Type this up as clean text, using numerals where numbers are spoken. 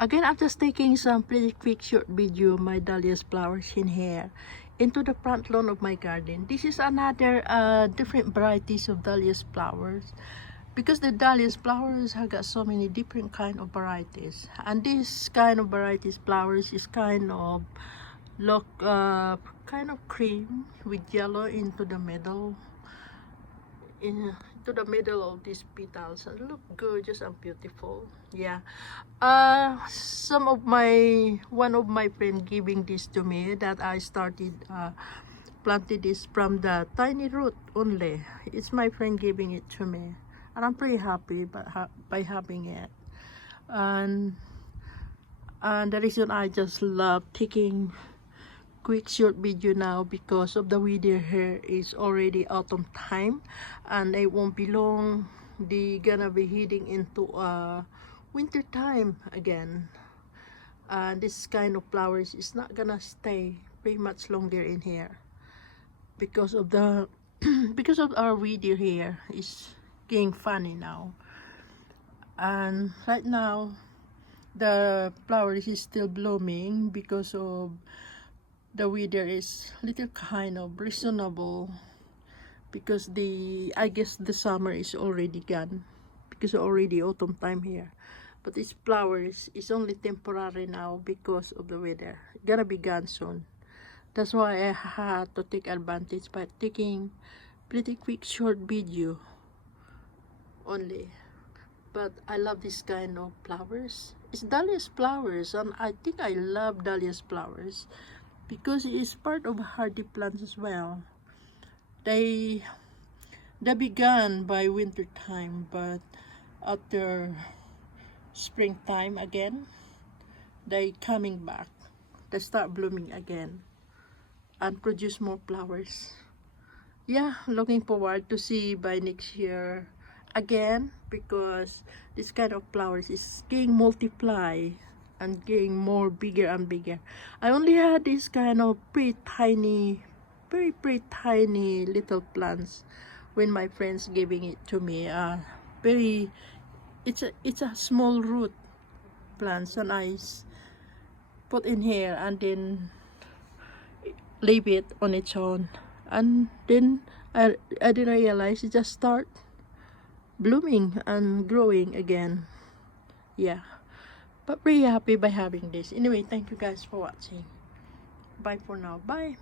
Again, I'm just taking some pretty quick short video of my dahlias flowers in here into the front lawn of my garden. This is another different varieties of dahlias flowers, because the dahlias flowers have got so many different kind of varieties, and this kind of varieties flowers is kind of look kind of cream with yellow into the middle, into the middle of these petals, and look gorgeous and beautiful. Yeah, one of my friend giving this to me, that I started planted this from the tiny root only. It's my friend giving it to me, and I'm pretty happy by having it. And the reason I just love taking quick short video now, because of the weather here is already autumn time, and it won't be long they gonna be heading into winter time again. This kind of flowers is not gonna stay pretty much longer in here, because of the because of our weather here is getting funny now. And right now the flowers is still blooming because of the weather is little kind of reasonable, because I guess the summer is already gone, because already autumn time here. But these flowers is only temporary now because of the weather. Gonna be gone soon. That's why I had to take advantage by taking pretty quick short video only. But I love this kind of flowers. It's dahlias flowers, and I think I love dahlias flowers because it is part of hardy plants as well. They began by winter time, but after springtime again, they coming back. They start blooming again and produce more flowers. Yeah, looking forward to see by next year again, because this kind of flowers is getting multiply and getting more bigger and bigger. I only had this kind of pretty tiny, very tiny little plants when my friends giving it to me. Very, it's a small root plants, and I put in here and then leave it on its own, and then I didn't realize it just start blooming and growing again. Yeah, but pretty happy by having this. Anyway, thank you guys for watching. Bye for now. Bye.